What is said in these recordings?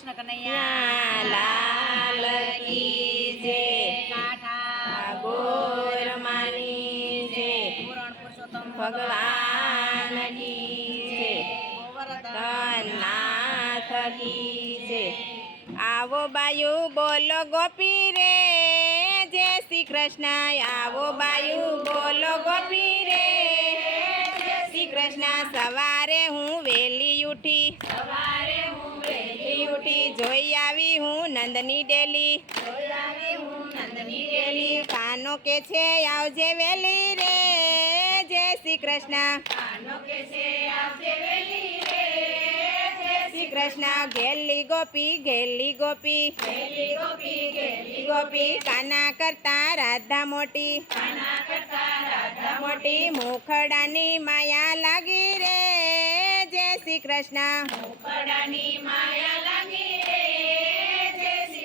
કૃષ્ણ કનૈયા લાલ કી જય, કાઠા ગોર માની જય, પૂરણ પુરુષોત્તમ ભગવાન કી જય, ગોવર્ધન નાથ કી જય। આવો બાયુ બોલો ગોપી રે જય શ્રી કૃષ્ણ, આવો બાયુ બોલો ગોપી રે જય શ્રી કૃષ્ણ। સવારે હું વહેલી ઉઠી જોઈ આવી હું નંદની ડેલી, કાનો કે છે આવજે વેલી રે જય શ્રી કૃષ્ણ, શ્રી કૃષ્ણ। ઘેલી ગોપી ગોપી કાના કરતા રાધા મોટી, મુખડાની માયા લાગી રે જય શ્રી કૃષ્ણ,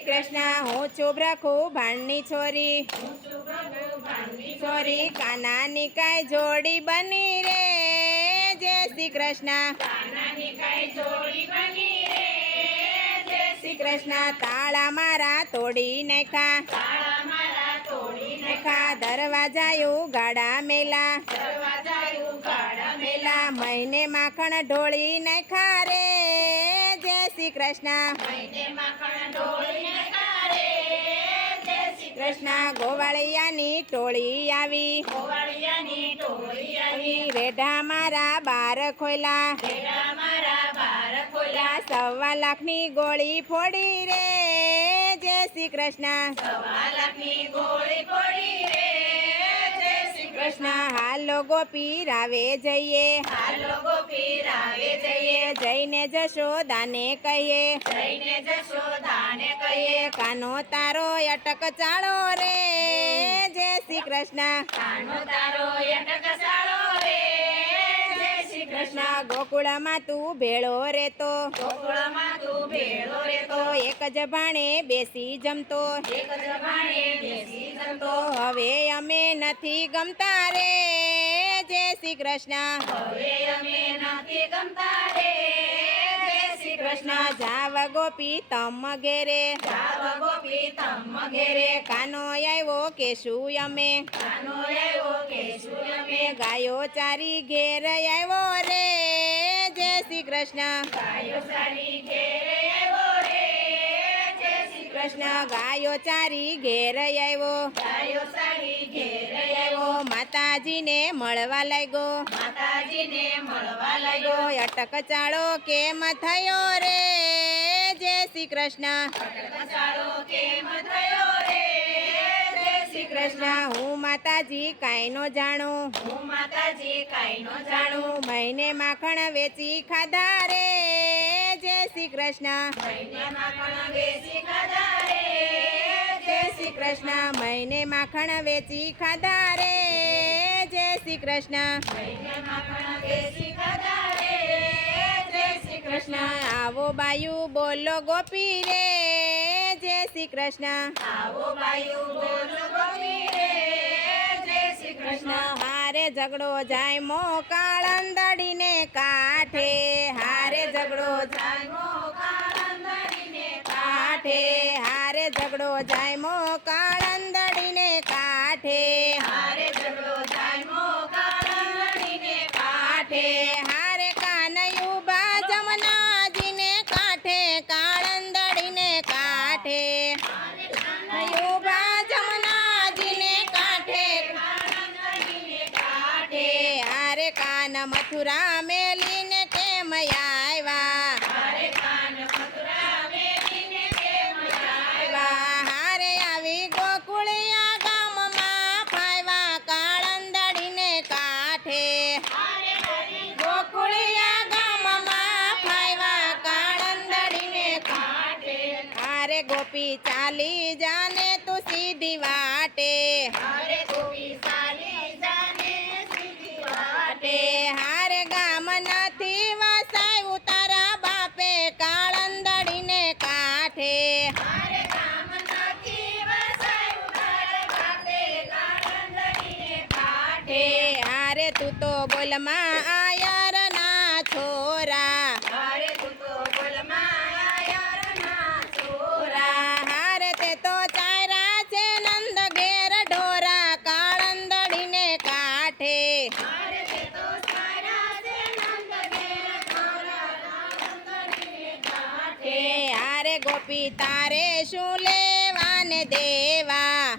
કૃષ્ણ। હું છું બ્રખુ ભાણની છોરી, કાનાની કાંઈ જોડી બની રે જય શ્રી કૃષ્ણ, શ્રી કૃષ્ણ। તાળા મારા તોડી નાખ્યા, દરવાજાયું ગાડા મેલા, મહિને માખણ ઢોળી નાખ્યા રે જય શ્રી કૃષ્ણ, કૃષ્ણ। ગોવાળિયાની ટોળી આવી, રેઢા મારા બાર ખોલ્યા, 1.25 લાખની ગોળી ફોડી રે જય શ્રી કૃષ્ણ, કૃષ્ણ। હાલો ગોપી રાવે જઈએ, જઈને જશોદાને કહીએ, કાનો તારો અટક ચાળો રે જય શ્રી કૃષ્ણ, કૃષ્ણ। ગોકુળમાં તું ભેળો રેતો, એક જ ભાણે બેસી જમતો, હવે અમે નથી ગમતા રે જય શ્રી કૃષ્ણ, કૃષ્ણ। જાવ ગોપી તમ ઘેરે, કાનો આવ્યો કેશું અમે, ગાયો ચારી ઘેર આવ્યો રે જય શ્રી કૃષ્ણ, કૃષ્ણ। ગાયો ચારી ઘેર આવ્યો, માતાજીને મળવા લાગ્યો, અટક ચાળો કેમ થયો રે જય શ્રી કૃષ્ણ, શ્રી કૃષ્ણ। હું માતાજી કાંઈ નો જાણું, મહિને માખણ વેચી ખાધા રે જય શ્રી કૃષ્ણ, જય શ્રી કૃષ્ણ। મહિને માખણ વેચી ખાધા રે જય શ્રી કૃષ્ણ, કૃષ્ણ। આવો બાયુ બોલો ગોપી રે જય શ્રી કૃષ્ણ, હારે ઝઘડો જાય મો કાળંદડીને કાંઠે, હારે ઝઘડો જાય મો કાળંદડીને કાંઠે, હારે ઝઘડો જાય મો કાળંદડીને કાંઠે, હારે કાનયું બા જમનાજીને કાંઠે, કાળંદડીને કાંઠે, કાનયું બા જમનાજીને કાંઠે, હારે કાન મથુરા મેલીને કેમ આવ્યા, હારે આવી ગોકુળિયા ગામમાં ફાવ્યા, કાળંદડીને કાંઠે, ગોકુળિયા ગામમાં ફાવ્યા, કાળંદડીને કાંઠે, હારે ગોપી ચાલી જાને તું સીધી વાટે, હારે ગામ નથી વસાયું તારા બાપે, કાળંદડીને કાંઠે, હારે તું તો બોલમાં આયર ના છોરા, ગોપી તારે શું લેવાને દેવા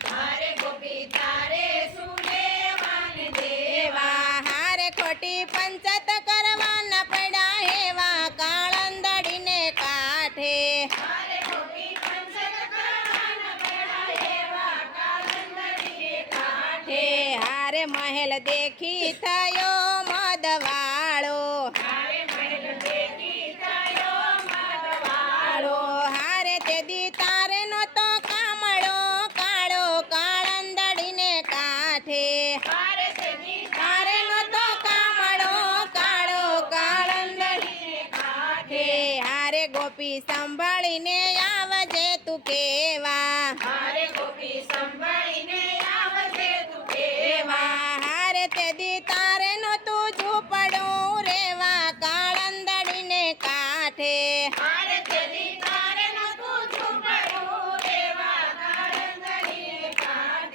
દેવા હારે ખોટી પંચત કરવાના પડ્યા હેવા કાળંદડીને કાંઠે હે હારે મહેલ દેખી થયો મદવાળો હારે તે દી તારે નો તો કામળો કાળો કાળંદડીને કાંઠે તારે નો તો કામળો કાળો કાળંદડીને કાંઠે હારે ગોપી સંભાળીને આવજે તું કેવા હારે તે દી તારે નો તું ઝૂંપડું રેવા કાળંદડીને કાંઠે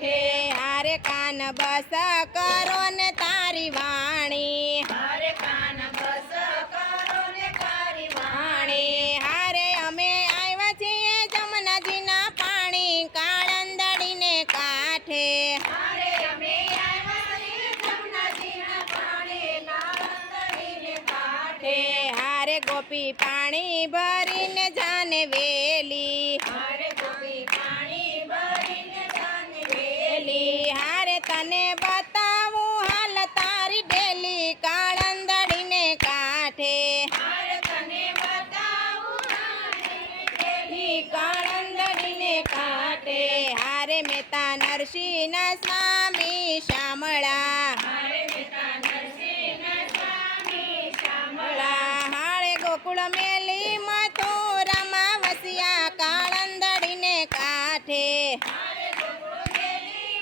હે હારે કાન બસ કરો ને તારી વાણી વાણી હારે અમે આવ્યા છીએ જમનાજીના પાણી કાળંદડીને કાંઠે હે હારે ગોપી પાણી ભરીને જાને વેલી હારે તને બતાવું હાલ તારી ડેલી કાળંદડીને કાંઠે કાળંદડીને કાંઠે હારે મેતા નરસિંહના સ્વામી શામળા હાળે ગોકુળ મેલી મથુરામાં વસ્યા કાળંદડીને કાંઠે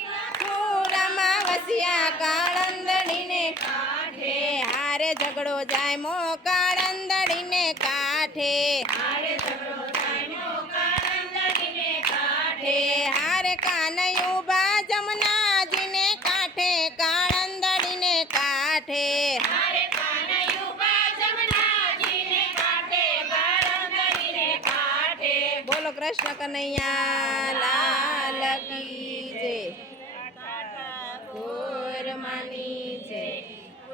મથુરામાં વસ્યા કાળંદડીને કાંઠે હારે ઝઘડો જાય મો કાળંદડીને કાંઠે હારે કાનૈયું બા જમનાજીને કાંઠે કાળંદડીને કાંઠે બોલો કૃષ્ણ કનૈયા લાલ કી જય